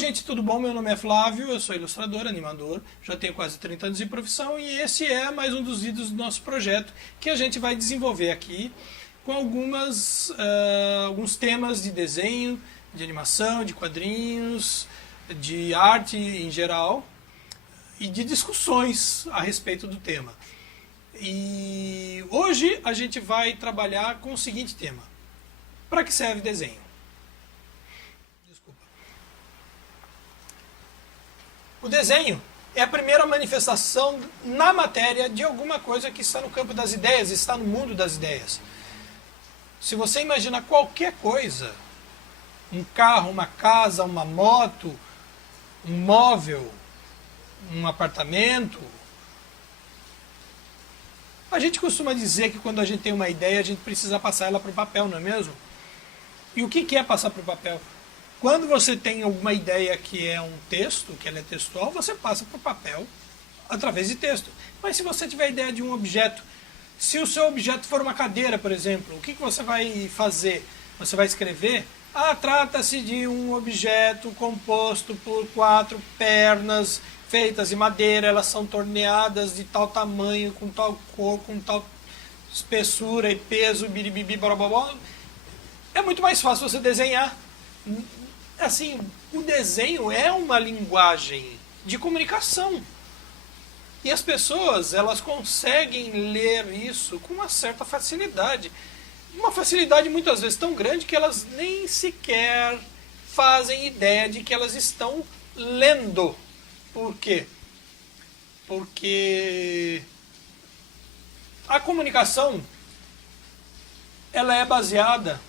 gente, tudo bom? Meu nome é Flávio, eu sou ilustrador, animador, já tenho quase 30 anos de profissão e esse é mais um dos vídeos do nosso projeto que a gente vai desenvolver aqui com alguns temas de desenho, de animação, de quadrinhos, de arte em geral e de discussões a respeito do tema. E hoje a gente vai trabalhar com o seguinte tema: para que serve desenho? O desenho é a primeira manifestação na matéria de alguma coisa que está no campo das ideias, está no mundo das ideias. Se você imagina qualquer coisa, um carro, uma casa, uma moto, um móvel, um apartamento, a gente costuma dizer que quando a gente tem uma ideia, a gente precisa passar ela para o papel, não é mesmo? E o que é passar para o papel? Quando você tem alguma ideia que é um texto, que ela é textual, você passa para o papel através de texto. Mas se você tiver a ideia de um objeto, se o seu objeto for uma cadeira, por exemplo, o que você vai fazer? Você vai escrever: trata-se de um objeto composto por 4 pernas feitas de madeira, elas são torneadas de tal tamanho, com tal cor, com tal espessura e peso, biribibi, blá. É muito mais fácil você desenhar. Assim, o desenho é uma linguagem de comunicação. E as pessoas, elas conseguem ler isso com uma certa facilidade. Uma facilidade muitas vezes tão grande que elas nem sequer fazem ideia de que elas estão lendo. Por quê? Porque a comunicação, ela é baseada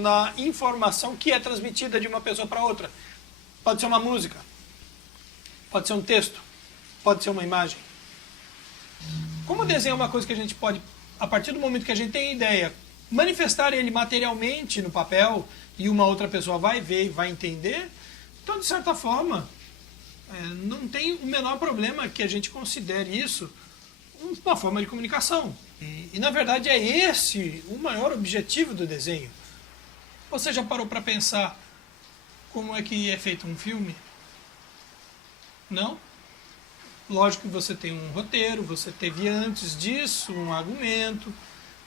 na informação que é transmitida de uma pessoa para outra. Pode ser uma música, pode ser um texto, pode ser uma imagem. Como o desenho é uma coisa que a gente pode, a partir do momento que a gente tem ideia, manifestar ele materialmente no papel e uma outra pessoa vai ver e vai entender, então, de certa forma, não tem o menor problema que a gente considere isso uma forma de comunicação. E na verdade é esse o maior objetivo do desenho. Você já parou para pensar como é que é feito um filme? Não? Lógico que você tem um roteiro, você teve antes disso um argumento,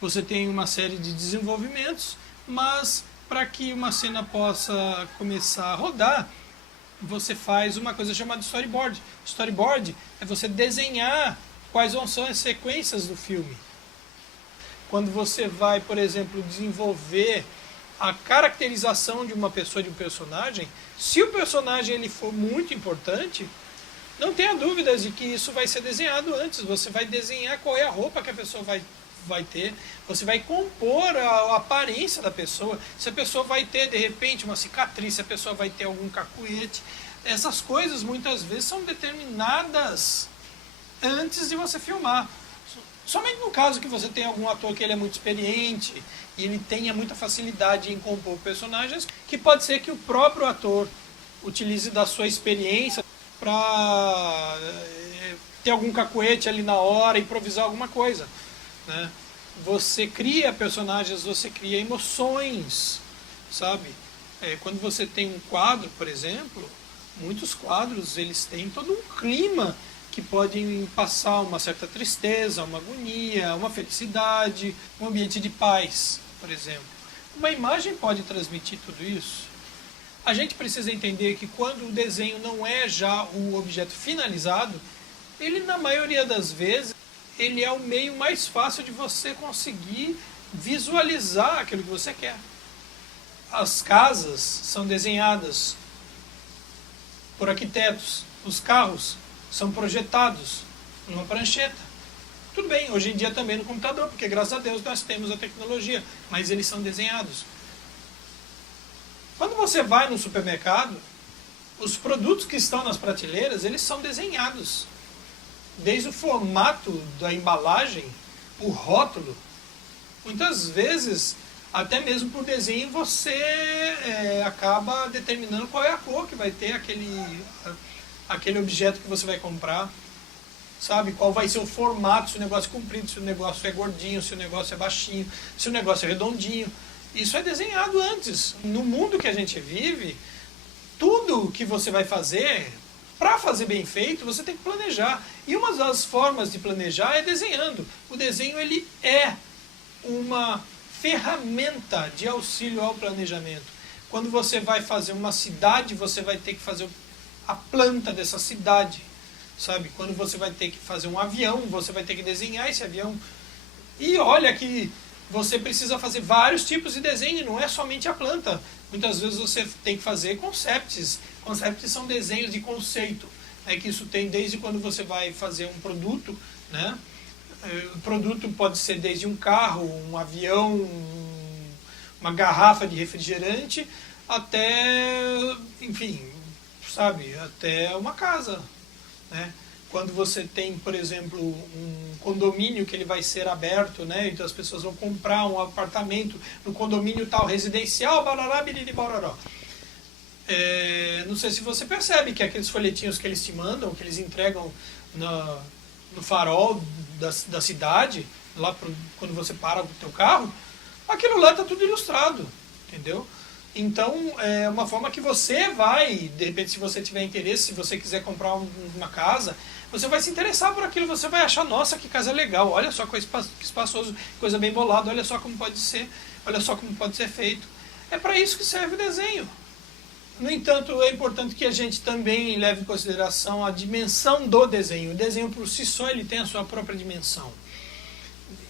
você tem uma série de desenvolvimentos, mas para que uma cena possa começar a rodar, você faz uma coisa chamada storyboard. Storyboard é você desenhar quais vão ser as sequências do filme. Quando você vai, por exemplo, desenvolver a caracterização de uma pessoa, de um personagem, se o personagem ele for muito importante, não tenha dúvidas de que isso vai ser desenhado antes. Você vai desenhar qual é a roupa que a pessoa vai ter, você vai compor a aparência da pessoa, se a pessoa vai ter, de repente, uma cicatriz, se a pessoa vai ter algum cacuete. Essas coisas, muitas vezes, são determinadas antes de você filmar. Somente no caso que você tem algum ator que ele é muito experiente e ele tenha muita facilidade em compor personagens, que pode ser que o próprio ator utilize da sua experiência para ter algum cacuete ali na hora, improvisar alguma coisa, né? Você cria personagens, você cria emoções, sabe? Quando você tem um quadro, por exemplo, muitos quadros eles têm todo um clima que podem passar uma certa tristeza, uma agonia, uma felicidade, um ambiente de paz, por exemplo. Uma imagem pode transmitir tudo isso. A gente precisa entender que quando o desenho não é já o objeto finalizado, ele, na maioria das vezes, ele é o meio mais fácil de você conseguir visualizar aquilo que você quer. As casas são desenhadas por arquitetos, os carros são projetados numa prancheta. Tudo bem, hoje em dia também no computador, porque graças a Deus nós temos a tecnologia, mas eles são desenhados. Quando você vai no supermercado, os produtos que estão nas prateleiras, eles são desenhados. Desde o formato da embalagem, o rótulo. Muitas vezes, até mesmo por desenho, você acaba determinando qual é a cor que vai ter aquele objeto que você vai comprar. Sabe? Qual vai ser o formato, se o negócio é comprido, se o negócio é gordinho, se o negócio é baixinho, se o negócio é redondinho. Isso é desenhado antes. No mundo que a gente vive, tudo tudo que você vai fazer, para fazer bem feito, você tem que planejar. E uma das formas de planejar é desenhando. O desenho ele é uma ferramenta de auxílio ao planejamento. Quando você vai fazer uma cidade, você vai ter que fazer a planta dessa cidade, sabe? Quando você vai ter que fazer um avião, você vai ter que desenhar esse avião. E olha que você precisa fazer vários tipos de desenho, não é somente a planta. Muitas vezes você tem que fazer concepts. Concepts são desenhos de conceito, né? Que isso tem desde quando você vai fazer um produto, né? O produto pode ser desde um carro, um avião, uma garrafa de refrigerante, até, enfim, sabe, até uma casa, né? Quando você tem, por exemplo, um condomínio que ele vai ser aberto, né? Então as pessoas vão comprar um apartamento no condomínio tal, residencial, barará, biriri, bororó. Não sei se você percebe que aqueles folhetinhos que eles te mandam, que eles entregam no farol da cidade, lá quando você para o teu carro, aquilo lá está tudo ilustrado, entendeu? Então, é uma forma que você vai, de repente, se você tiver interesse, se você quiser comprar uma casa, você vai se interessar por aquilo, você vai achar, nossa, que casa legal, olha só que espaçoso, coisa bem bolada, olha só como pode ser, olha só como pode ser feito. É para isso que serve o desenho. No entanto, é importante que a gente também leve em consideração a dimensão do desenho. O desenho por si só ele tem a sua própria dimensão.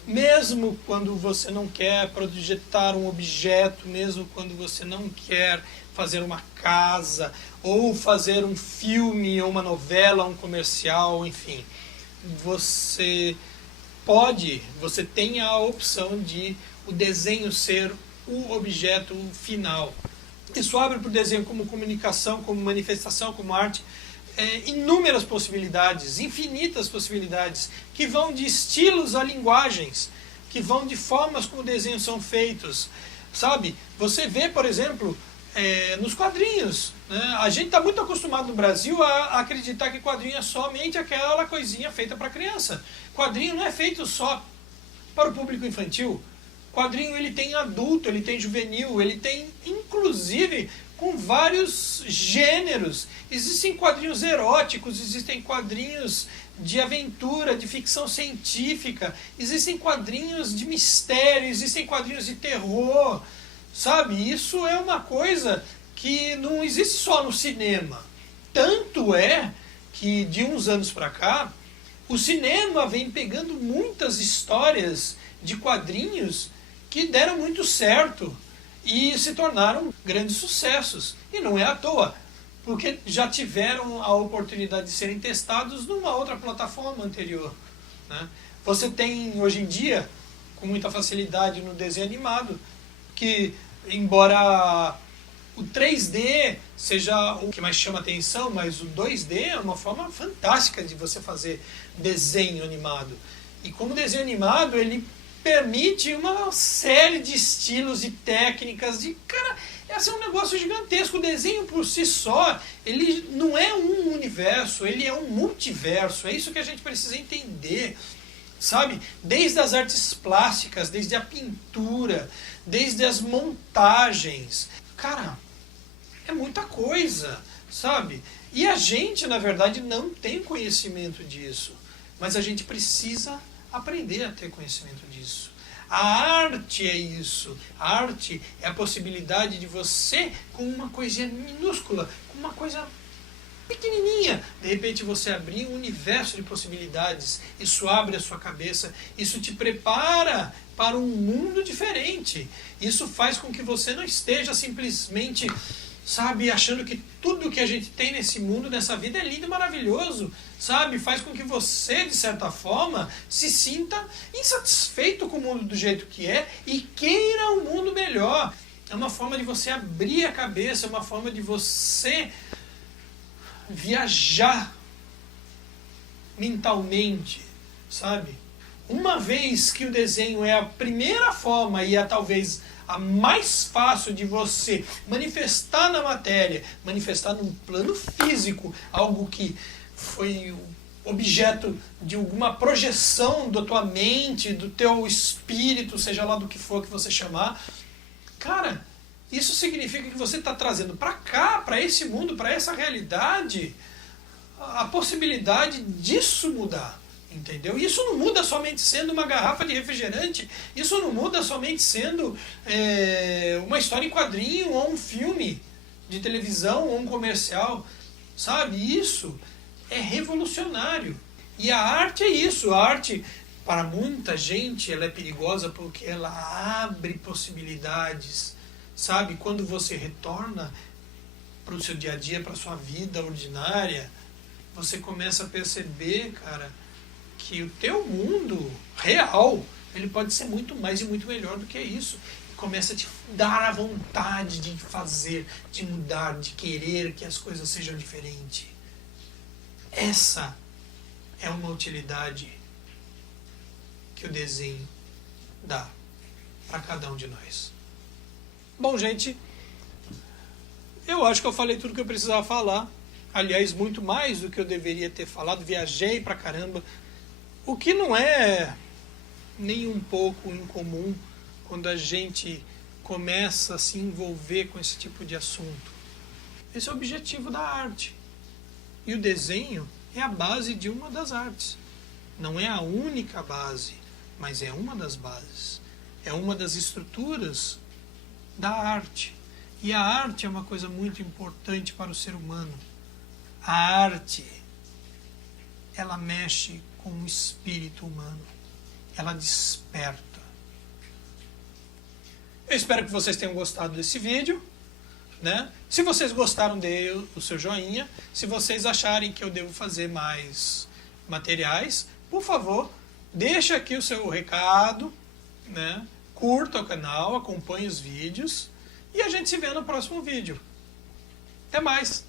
Mesmo quando você não quer projetar um objeto, mesmo quando você não quer fazer uma casa, ou fazer um filme, ou uma novela, um comercial, enfim, você tem a opção de o desenho ser o objeto final. Isso abre para o desenho como comunicação, como manifestação, como arte, inúmeras possibilidades, infinitas possibilidades, que vão de estilos a linguagens, que vão de formas como desenhos são feitos, sabe? Você vê, por exemplo, nos quadrinhos, né? A gente está muito acostumado no Brasil a acreditar que quadrinho é somente aquela coisinha feita para criança. Quadrinho não é feito só para o público infantil. Quadrinho ele tem adulto, ele tem juvenil, ele tem inclusive com vários gêneros. Existem quadrinhos eróticos, existem quadrinhos de aventura, de ficção científica, existem quadrinhos de mistério, existem quadrinhos de terror, sabe? Isso é uma coisa que não existe só no cinema. Tanto é que de uns anos para cá, o cinema vem pegando muitas histórias de quadrinhos que deram muito certo e se tornaram grandes sucessos. E não é à toa, porque já tiveram a oportunidade de serem testados numa outra plataforma anterior, né? Você tem, hoje em dia, com muita facilidade no desenho animado, que, embora o 3D seja o que mais chama atenção, mas o 2D é uma forma fantástica de você fazer desenho animado. E como desenho animado, ele permite uma série de estilos e técnicas. Cara, esse é um negócio gigantesco. O desenho por si só, ele não é um universo, ele é um multiverso. É isso que a gente precisa entender, sabe? Desde as artes plásticas, desde a pintura, desde as montagens. Cara, é muita coisa, sabe? E a gente, na verdade, não tem conhecimento disso. Mas a gente precisa aprender a ter conhecimento disso. A arte é isso. A arte é a possibilidade de você, com uma coisinha minúscula, com uma coisa pequenininha, de repente você abrir um universo de possibilidades. Isso abre a sua cabeça, isso te prepara para um mundo diferente. Isso faz com que você não esteja simplesmente, sabe, achando que tudo que a gente tem nesse mundo, nessa vida é lindo e maravilhoso, sabe? Faz com que você, de certa forma, se sinta insatisfeito com o mundo do jeito que é e queira um mundo melhor. É uma forma de você abrir a cabeça, é uma forma de você viajar mentalmente, sabe? Uma vez que o desenho é a primeira forma e é talvez a mais fácil de você manifestar na matéria, manifestar num plano físico, algo que foi objeto de alguma projeção da tua mente, do teu espírito, seja lá do que for que você chamar, cara, Isso significa que você está trazendo para cá, para esse mundo, para essa realidade, a possibilidade disso mudar. Entendeu? Isso não muda somente sendo uma garrafa de refrigerante, isso não muda somente sendo uma história em quadrinho ou um filme de televisão ou um comercial, sabe? Isso é revolucionário. E a arte é isso. A arte, para muita gente, ela é perigosa porque ela abre possibilidades, sabe? Quando você retorna para o seu dia a dia, para a sua vida ordinária, você começa a perceber, cara, que o teu mundo real, ele pode ser muito mais e muito melhor do que isso. Começa a te dar a vontade de fazer, de mudar, de querer que as coisas sejam diferentes. Essa é uma utilidade que o desenho dá para cada um de nós. Bom, gente, eu acho que eu falei tudo que eu precisava falar. Aliás, muito mais do que eu deveria ter falado. Viajei pra caramba. O que não é nem um pouco incomum quando a gente começa a se envolver com esse tipo de assunto. Esse é o objetivo da arte. E o desenho é a base de uma das artes. Não é a única base, mas é uma das bases. É uma das estruturas da arte. E a arte é uma coisa muito importante para o ser humano. A arte, ela mexe com o espírito humano. Ela desperta. Eu espero que vocês tenham gostado desse vídeo, né? Se vocês gostaram, dê o seu joinha. Se vocês acharem que eu devo fazer mais materiais, por favor, deixa aqui o seu recado, né? Curta o canal, acompanhe os vídeos e a gente se vê no próximo vídeo. Até mais!